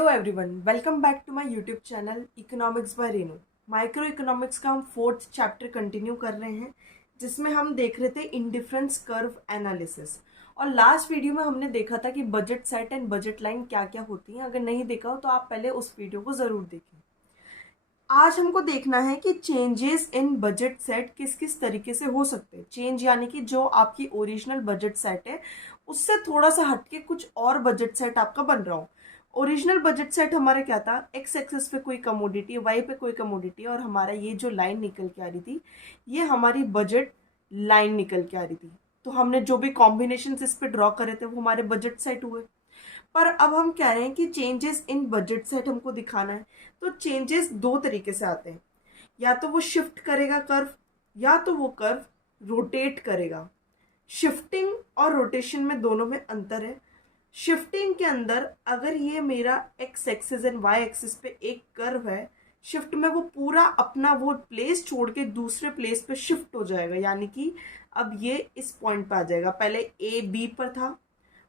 Hello everyone, welcome back to my YouTube channel economics by Renu. Micro economics का हम 4th chapter continue कर रहे हैं, जिसमें हम देख रहे थे इंडिफरेंस कर्व एनालिसिस। और लास्ट वीडियो में हमने देखा था कि budget set and budget line क्या क्या होती हैं। अगर नहीं देखा हो तो आप पहले उस वीडियो को ज़रूर देखें। आज हमको देखना है कि चेंजेस इन बजट सेट किस किस तरीके से हो सकते हैं। चेंज यानी कि जो आपकी ओरिजिनल बजट सेट है उससे थोड़ा सा हटके कुछ और बजट सेट आपका बन रहा हो। ओरिजिनल बजट सेट हमारा क्या था, एक्स एक्सिस पे कोई कमोडिटी, वाई पे कोई कमोडिटी, और हमारा ये जो लाइन निकल के आ रही थी ये हमारी बजट लाइन निकल के आ रही थी। तो हमने जो भी कॉम्बिनेशन इस पे ड्रॉ करे थे वो हमारे बजट सेट हुए। पर अब हम कह रहे हैं कि चेंजेस इन बजट सेट हमको दिखाना है। तो चेंजेस दो तरीके से आते हैं, या तो वो शिफ्ट करेगा कर्व, या तो वो कर्व रोटेट करेगा। शिफ्टिंग और रोटेशन में दोनों में अंतर है। शिफ्टिंग के अंदर अगर ये मेरा X axis and Y axis पे एक कर्व है, शिफ्ट में वो पूरा अपना वो प्लेस छोड़ के दूसरे प्लेस पे शिफ्ट हो जाएगा। यानी कि अब ये इस पॉइंट पे आ जाएगा, पहले ए बी पर था,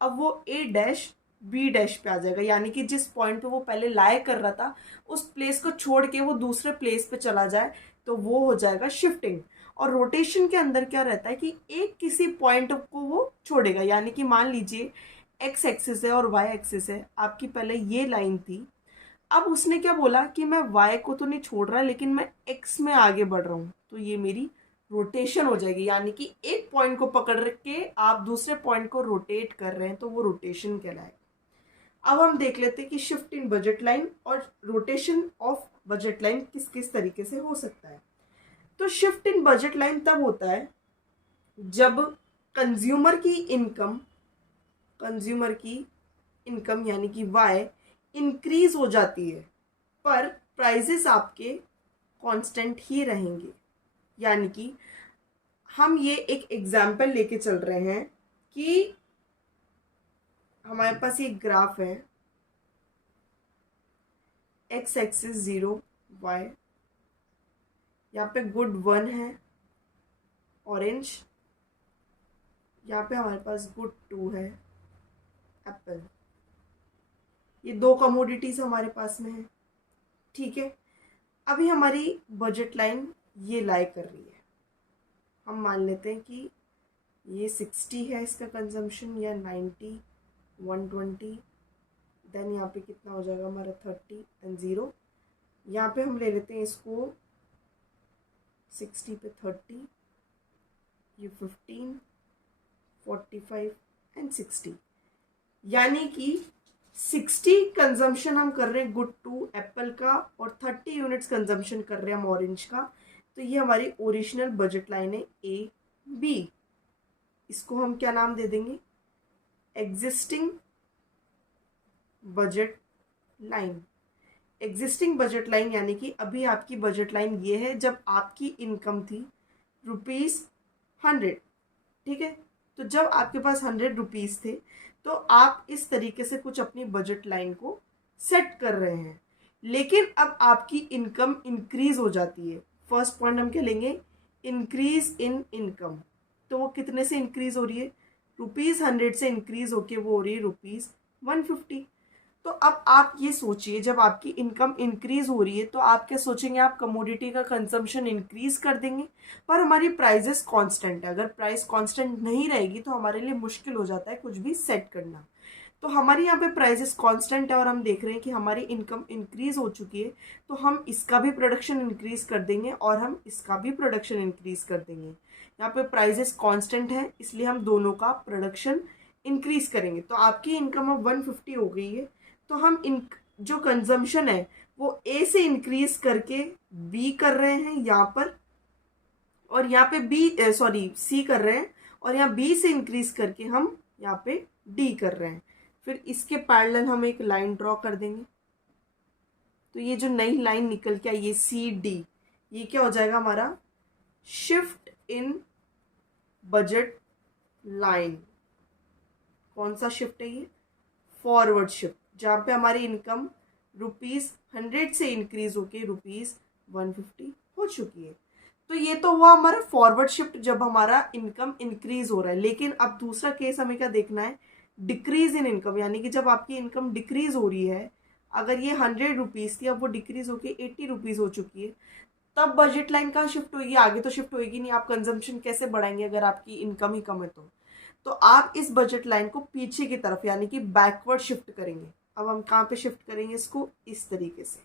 अब वो ए डैश बी डैश पे आ जाएगा। यानी कि जिस पॉइंट पे वो पहले लाए कर रहा था उस प्लेस को छोड़ के वो दूसरे प्लेस पे चला जाए, तो वो हो जाएगा शिफ्टिंग। और रोटेशन के अंदर क्या रहता है कि एक किसी पॉइंट को वो छोड़ेगा। यानी कि मान लीजिए एक्स एक्सिस है और वाई एक्सिस है, आपकी पहले ये लाइन थी, अब उसने क्या बोला कि मैं वाई को तो नहीं छोड़ रहा लेकिन मैं एक्स में आगे बढ़ रहा हूँ, तो ये मेरी रोटेशन हो जाएगी। यानी कि एक पॉइंट को पकड़ के आप दूसरे पॉइंट को रोटेट कर रहे हैं, तो वो रोटेशन कहलाएगा। अब हम देख लेते हैं कि शिफ्ट इन बजट लाइन और रोटेशन ऑफ बजट लाइन किस किस तरीके से हो सकता है। तो शिफ्ट इन बजट लाइन तब होता है जब कंज्यूमर की इनकम यानी कि वाई इंक्रीज हो जाती है, पर प्राइजेस आपके कांस्टेंट ही रहेंगे। यानी कि हम ये एक एग्जाम्पल लेके चल रहे हैं कि हमारे पास एक ग्राफ है, एक्स एक्सिस 0, वाई, यहाँ पे गुड 1 है ऑरेंज, यहाँ पे हमारे पास गुड 2 है एप्पल। ये दो कमोडिटीज हमारे पास में है, ठीक है। अभी हमारी बजट लाइन ये लाई कर रही है। हम मान लेते हैं कि ये 60 है इसका कंजम्पशन, या 90, 120, देन यहाँ पे कितना हो जाएगा हमारा 30 एंड 0। यहाँ पे हम ले लेते हैं इसको 60 पे 30, ये 15, 45 एंड 60। यानी कि 60 कंजम्पशन हम कर रहे हैं गुड 2 एप्पल का, और 30 यूनिट्स कंजम्पशन कर रहे हैं हम ऑरेंज का। तो ये हमारी ओरिजिनल बजट लाइन है ए बी। इसको हम क्या नाम दे देंगे, existing budget line. Existing budget line यानी कि अभी आपकी बजट लाइन ये है जब आपकी इनकम थी ₹100, ठीक है। तो जब आपके पास 100 रुपीज़ थे तो आप इस तरीके से कुछ अपनी बजट लाइन को सेट कर रहे हैं। लेकिन अब आपकी इनकम इंक्रीज हो जाती है। फर्स्ट पॉइंट हम क्या लेंगे, इंक्रीज इन इनकम। तो वो कितने से इंक्रीज हो रही है, ₹100 से इंक्रीज होके वो हो रही है ₹150। तो अब आप ये सोचिए, जब आपकी इनकम इंक्रीज हो रही है तो आप क्या सोचेंगे, आप कमोडिटी का कंजम्पशन इंक्रीज कर देंगे। पर हमारी प्राइजेस कांस्टेंट है। अगर प्राइस कांस्टेंट नहीं रहेगी तो हमारे लिए मुश्किल हो जाता है कुछ भी सेट करना। तो हमारी यहाँ पे प्राइजेस कांस्टेंट है और हम देख रहे हैं कि हमारी इनकम इंक्रीज हो चुकी है, तो हम इसका भी प्रोडक्शन इंक्रीज कर देंगे और हम इसका भी प्रोडक्शन इंक्रीज कर देंगे। यहाँ पे प्राइजेस कांस्टेंट है इसलिए हम दोनों का प्रोडक्शन इंक्रीज करेंगे। तो आपकी इनकम अब 150 हो गई है, तो हम जो कंजम्पशन है वो ए से इंक्रीज करके बी कर रहे हैं यहाँ पर, और यहाँ पे सी कर रहे हैं, और यहाँ बी से इंक्रीज करके हम यहाँ पे डी कर रहे हैं। फिर इसके पैरेलल हम एक लाइन ड्रॉ कर देंगे। तो ये जो नई लाइन निकल के आई, ये सी डी, ये क्या हो जाएगा हमारा शिफ्ट इन बजट लाइन। कौन सा शिफ्ट है ये, फॉरवर्ड शिफ्ट, जहाँ पे हमारी इनकम ₹100 से इंक्रीज होके ₹150 हो चुकी है। तो ये तो हुआ हमारा फॉरवर्ड शिफ्ट जब हमारा इनकम इंक्रीज हो रहा है। लेकिन अब दूसरा केस हमें क्या देखना है, डिक्रीज इन इनकम। यानी कि जब आपकी इनकम डिक्रीज हो रही है, अगर ये 100 रुपीज़ थी, अब वो डिक्रीज होके 80 रुपीज़ हो चुकी है, तब बजट लाइन कहाँ शिफ्ट होगी? आगे तो शिफ्ट होगी नहीं। आप कंजम्पशन कैसे बढ़ाएंगे अगर आपकी इनकम ही कम है? तो आप इस बजट लाइन को पीछे की तरफ यानी कि बैकवर्ड शिफ्ट करेंगे। अब हम कहाँ पे शिफ्ट करेंगे इसको? इस तरीके से।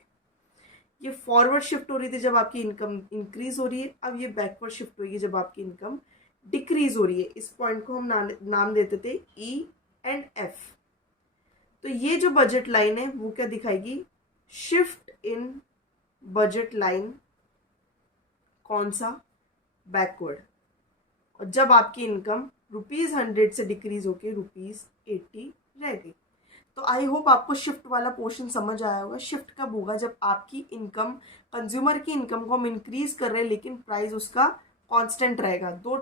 ये फॉरवर्ड शिफ्ट हो रही थी जब आपकी इनकम इंक्रीज हो रही है, अब ये बैकवर्ड शिफ्ट होगी जब आपकी इनकम डिक्रीज हो रही है। इस पॉइंट को हम नाम देते थे ई एंड एफ। तो ये जो बजट लाइन है वो क्या दिखाएगी? Shift in budget line. कौन सा? बैकवर्ड। और जब आपकी इनकम ₹100 से डिक्रीज होके ₹80 रह गई। तो आई होप आपको शिफ्ट वाला पोर्शन समझ आया होगा। शिफ्ट कब होगा? जब आपकी इनकम, कंज्यूमर की इनकम को हम इंक्रीज कर रहे हैं लेकिन प्राइस उसका कांस्टेंट रहेगा। दो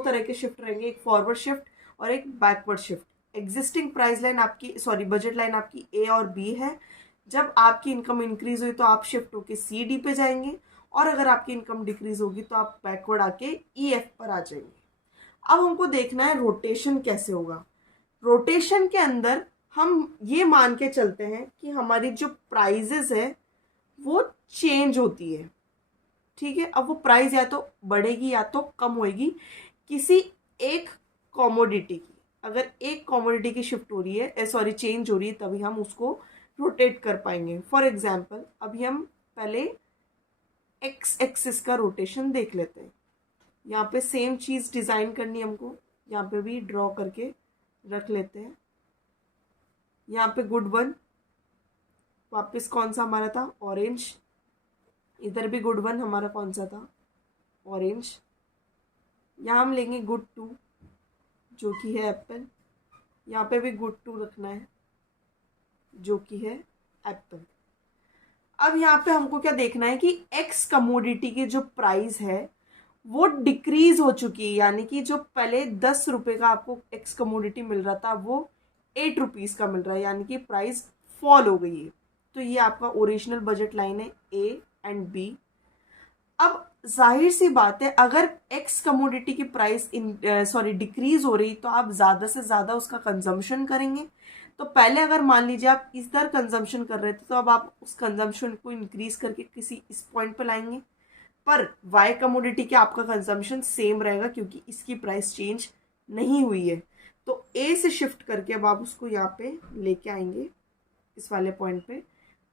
तरह के शिफ्ट रहेंगे, एक फॉरवर्ड शिफ्ट और एक backward shift. Existing price line आपकी, बजट लाइन आपकी ए और बी है। जब आपकी इनकम इंक्रीज हुई तो आप शिफ्ट होके सी डी पे जाएंगे, और अगर आपकी इनकम डिक्रीज होगी तो आप बैकवर्ड आके ई एफ पर आ जाएंगे। अब हमको देखना है रोटेशन कैसे होगा। रोटेशन के अंदर हम ये मान के चलते हैं कि हमारी जो प्राइजेस है वो चेंज होती है, ठीक है। अब वो प्राइस या तो बढ़ेगी या तो कम होएगी किसी एक कॉमोडिटी की। अगर एक कॉमोडिटी की शिफ्ट हो रही है, चेंज हो रही है, तभी हम उसको रोटेट कर पाएंगे। फॉर एग्जाम्पल अभी हम पहले एक्स एक्सिस का रोटेशन देख लेते हैं। यहाँ पे सेम चीज़ डिज़ाइन करनी है हमको, यहाँ पे भी ड्रॉ करके रख लेते हैं। यहाँ पे गुड वन, वापस कौन सा हमारा था? ऑरेंज। इधर भी गुड वन हमारा कौन सा था? ऑरेंज। यहाँ हम लेंगे गुड टू जो कि है एप्पल। यहाँ पे भी गुड टू रखना है जो कि है एप्पल। अब यहाँ पे हमको क्या देखना है कि एक्स कमोडिटी की जो प्राइस है वो डिक्रीज हो चुकी है, यानी कि जो पहले 10 रुपए का आपको एक्स कमोडिटी मिल रहा था वो 8 रुपीज़ का मिल रहा है, यानी कि प्राइस फॉल हो गई है। तो ये आपका ओरिजिनल बजट लाइन है ए एंड बी। अब जाहिर सी बात है, अगर एक्स कमोडिटी की प्राइस डिक्रीज हो रही तो आप ज़्यादा से ज़्यादा उसका कंजम्पशन करेंगे। तो पहले अगर मान लीजिए आप इधर कंजम्पशन कर रहे थे तो अब आप उस कंजम्पशन को इंक्रीज करके किसी इस पॉइंट पे लाएंगे। पर वाई कमोडिटी के आपका कंजम्पशन सेम रहेगा क्योंकि इसकी प्राइस चेंज नहीं हुई है। तो ए से शिफ्ट करके अब आप उसको यहाँ पे लेके आएंगे इस वाले पॉइंट पे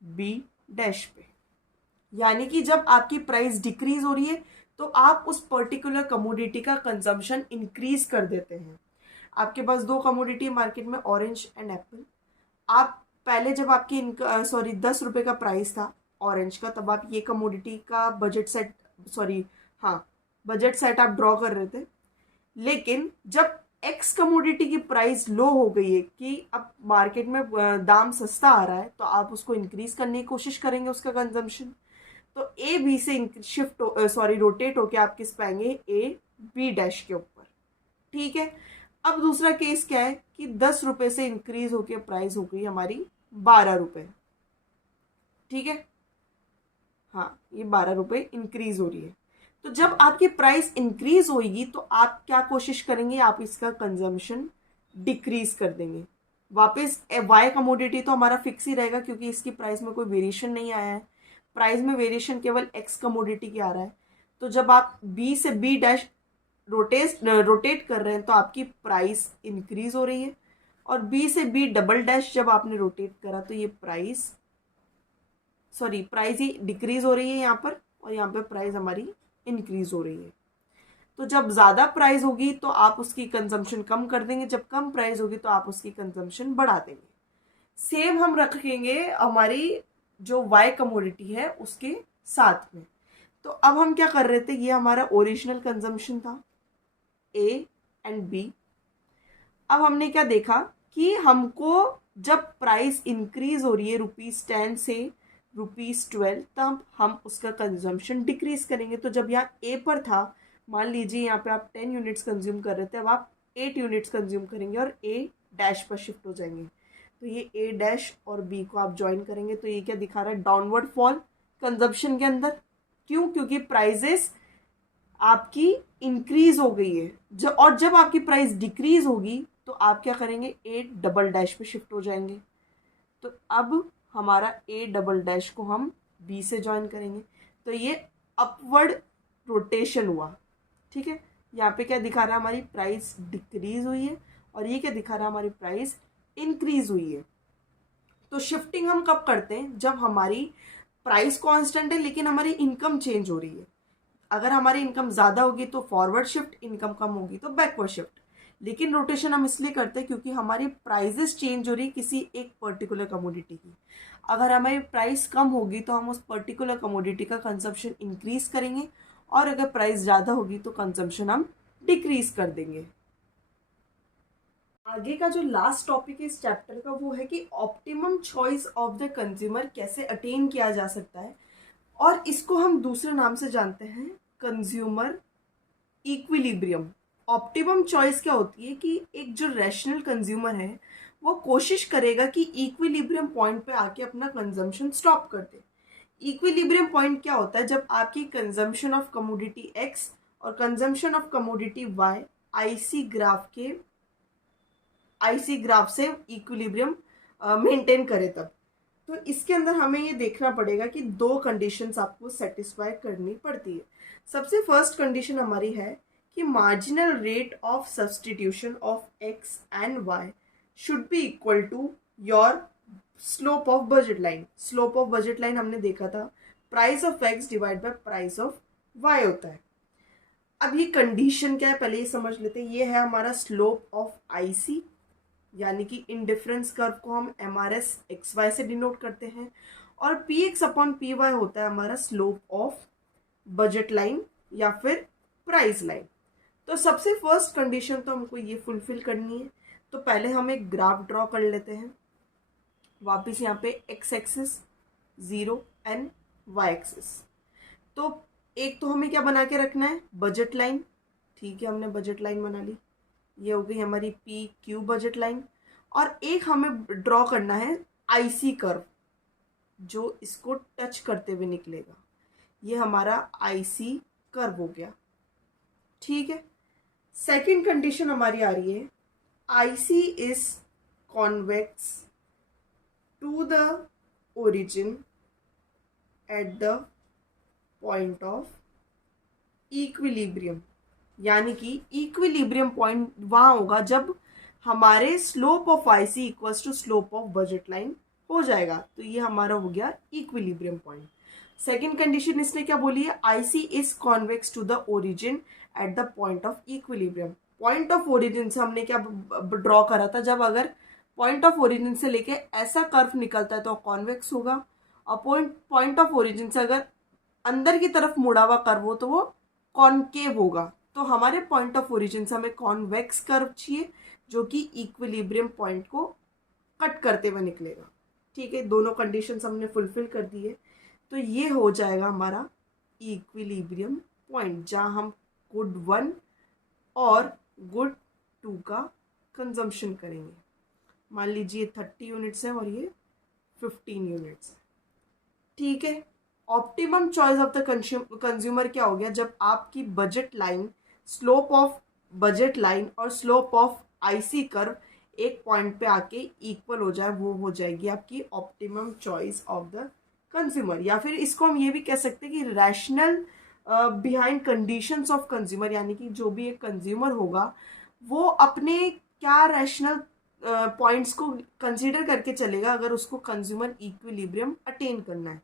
बी डैश पे। यानी कि जब आपकी प्राइस डिक्रीज हो रही है तो आप उस पर्टिकुलर कमोडिटी का कंजम्पशन इंक्रीज कर देते हैं। आपके पास दो कमोडिटी मार्केट में, ऑरेंज एंड एप्पल। आप पहले जब आपकी 10 रुपए का प्राइस था ऑरेंज का, तब आप ये कमोडिटी का बजट सेट आप ड्रॉ कर रहे थे। लेकिन जब एक्स कमोडिटी की प्राइस लो हो गई है कि अब मार्केट में दाम सस्ता आ रहा है, तो आप उसको इंक्रीज करने की कोशिश करेंगे उसका कंजम्पशन। तो ए बी से रोटेट होके आप किस पाएंगे? ए बी डैश के ऊपर, ठीक है। अब दूसरा केस क्या है कि 10 रुपए से इंक्रीज होके प्राइस हो गई हमारी 12 रुपए, ठीक है। हाँ, ये 12 रुपए इंक्रीज हो रही है। तो जब आपकी प्राइस इंक्रीज होगी तो आप क्या कोशिश करेंगे? आप इसका कंजम्पशन डिक्रीज कर देंगे। वापस वाई कमोडिटी तो हमारा फिक्स ही रहेगा क्योंकि इसकी प्राइस में कोई वेरिएशन नहीं आया है। प्राइस में वेरिएशन केवल एक्स कमोडिटी की आ रहा है। तो जब आप बी से बी डैश रोटेट कर रहे हैं तो आपकी प्राइस इंक्रीज हो रही है, और बी से बी डबल डैश जब आपने रोटेट करा तो ये प्राइस ही डिक्रीज हो रही है यहाँ पर, और यहाँ पे प्राइस हमारी इंक्रीज हो रही है। तो जब ज़्यादा प्राइस होगी तो आप उसकी कंजम्पशन कम कर देंगे, जब कम प्राइस होगी तो आप उसकी कंजम्पशन बढ़ा देंगे। सेम हम रखेंगे हमारी जो वाई कमोडिटी है उसके साथ में। तो अब हम क्या कर रहे थे? ये हमारा ओरिजिनल कंजम्पशन था ए एंड बी। अब हमने क्या देखा कि हमको जब प्राइस इंक्रीज हो रही है ₹10 से ₹12, तब हम उसका कंजम्पशन डिक्रीज करेंगे। तो जब यहाँ ए पर था, मान लीजिए यहाँ पे आप 10 यूनिट्स कंज्यूम कर रहे थे, अब आप 8 यूनिट्स कंज्यूम करेंगे और ए डैश पर शिफ्ट हो जाएंगे। तो ये ए डैश और बी को आप ज्वाइन करेंगे तो ये क्या दिखा रहा है? डाउनवर्ड फॉल कंजम्पशन के अंदर। क्यों? क्योंकि प्राइजेस आपकी इंक्रीज हो गई है। और जब आपकी प्राइस डिक्रीज होगी तो आप क्या करेंगे? ए डबल डैश पे शिफ्ट हो जाएंगे। तो अब हमारा ए डबल डैश को हम बी से ज्वाइन करेंगे, तो ये अपवर्ड रोटेशन हुआ। ठीक है, यहाँ पे क्या दिखा रहा है, हमारी प्राइस डिक्रीज हुई है, और ये क्या दिखा रहा है, हमारी प्राइस इंक्रीज हुई है। तो शिफ्टिंग हम कब करते हैं, जब हमारी प्राइस कांस्टेंट है लेकिन हमारी इनकम चेंज हो रही है। अगर हमारी इनकम ज़्यादा होगी तो फॉरवर्ड शिफ्ट, इनकम कम होगी तो बैकवर्ड शिफ्ट। लेकिन रोटेशन हम इसलिए करते हैं क्योंकि हमारी प्राइजेस चेंज हो रही है किसी एक पर्टिकुलर कमोडिटी की। अगर हमारी प्राइस कम होगी तो हम उस पर्टिकुलर कमोडिटी का कंजम्पशन इंक्रीज करेंगे, और अगर प्राइस ज़्यादा होगी तो कंजम्पशन हम डिक्रीज कर देंगे। आगे का जो लास्ट टॉपिक है इस चैप्टर का वो है कि optimum choice of the consumer कैसे अटेन किया जा सकता है, और इसको हम दूसरे नाम से जानते हैं कंज्यूमर इक्विलिब्रियम। ऑप्टिमम चॉइस क्या होती है कि एक जो रैशनल कंज्यूमर है वो कोशिश करेगा कि इक्विलिब्रियम पॉइंट पे आके अपना कंजम्पशन स्टॉप कर दे। इक्विलिब्रियम पॉइंट क्या होता है, जब आपकी कंजम्पशन ऑफ कमोडिटी एक्स और consumption of commodity Y IC graph से इक्विलिब्रियम मेंटेन करे तब। तो इसके अंदर हमें ये देखना पड़ेगा कि दो कंडीशंस आपको सेटिस्फाई करनी पड़ती है। सबसे फर्स्ट कंडीशन हमारी है कि marginal rate of substitution of X and Y should be equal to your slope of budget line. Slope of budget line हमने देखा था price of X divide by price of Y होता है। अब ये कंडीशन क्या है पहले ये समझ लेते हैं। ये है हमारा स्लोप ऑफ आईसी, यानी कि इंडिफरेंस कर्व को हम MRS XY से डिनोट करते हैं, और PX अपॉन PY होता है हमारा स्लोप ऑफ बजट लाइन या फिर प्राइस लाइन। तो सबसे फर्स्ट कंडीशन तो हमको ये फुलफिल करनी है। तो पहले हम एक ग्राफ ड्रॉ कर लेते हैं। वापिस यहाँ पे X axis 0 and Y axis. तो एक तो हमें क्या बना के रखना है, बजट लाइन। ठीक है, हमने बजट लाइन बना ली, ये हो गई हमारी PQ बजट लाइन। और एक हमें ड्रॉ करना है आईसी कर्व जो इसको टच करते हुए निकलेगा, ये हमारा आईसी कर्व हो गया। ठीक है, सेकंड कंडीशन हमारी आ रही है IC is convex to the origin at the point of equilibrium, यानी कि इक्विलिब्रियम पॉइंट वहां होगा जब हमारे slope of IC equals to slope of budget line हो जाएगा। तो ये हमारा हो गया इक्विलिब्रियम पॉइंट। सेकेंड कंडीशन इसने क्या बोली है, IC is convex to the origin at the point of equilibrium. Point of origin से हमने क्या ड्रॉ करा था, जब अगर पॉइंट ऑफ ओरिजिन से लेके ऐसा कर्व निकलता है तो कॉन्वेक्स होगा, और पॉइंट ऑफ ओरिजिन से अगर अंदर की तरफ मुड़ा हुआ कर्व हो तो वो कॉनकेव होगा। तो हमारे पॉइंट ऑफ ओरिजिन से हमें कॉन्वेक्स कर्व चाहिए जो कि इक्विलिब्रियम पॉइंट को कट करते हुए निकलेगा। ठीक है, दोनों कंडीशंस हमने फुलफिल कर दी है। तो ये हो जाएगा हमारा इक्विलिब्रियम पॉइंट जहाँ हम गुड 1 और गुड 2 का कंजम्पशन करेंगे। मान लीजिए 30 यूनिट्स है और ये 15 यूनिट्स है। ठीक है, optimum choice of the consumer क्या हो गया, जब आपकी budget line, slope of budget line और स्लोप ऑफ आईसी कर्व एक पॉइंट पे आके इक्वल हो जाए, वो हो जाएगी आपकी optimum choice of the consumer. या फिर इसको हम ये भी कह सकते हैं कि rational behind conditions of consumer, यानी कि जो भी एक कंज्यूमर होगा वो अपने क्या रैशनल पॉइंट्स को कंसीडर करके चलेगा अगर उसको कंज्यूमर इक्विलिब्रियम अटेन करना है।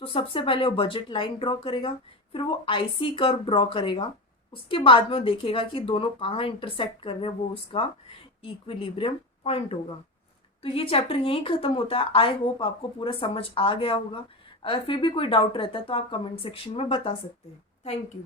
तो सबसे पहले वो बजट लाइन ड्रॉ करेगा, फिर वो आईसी कर्व ड्रॉ करेगा, उसके बाद में वो देखेगा कि दोनों कहाँ इंटरसेक्ट कर रहे हैं, वो उसका इक्विलिब्रियम पॉइंट होगा। तो ये चैप्टर यहीं ख़त्म होता है। आई होप आपको पूरा समझ आ गया होगा। अगर फिर भी कोई डाउट रहता है तो आप कमेंट सेक्शन में बता सकते हैं। Thank you.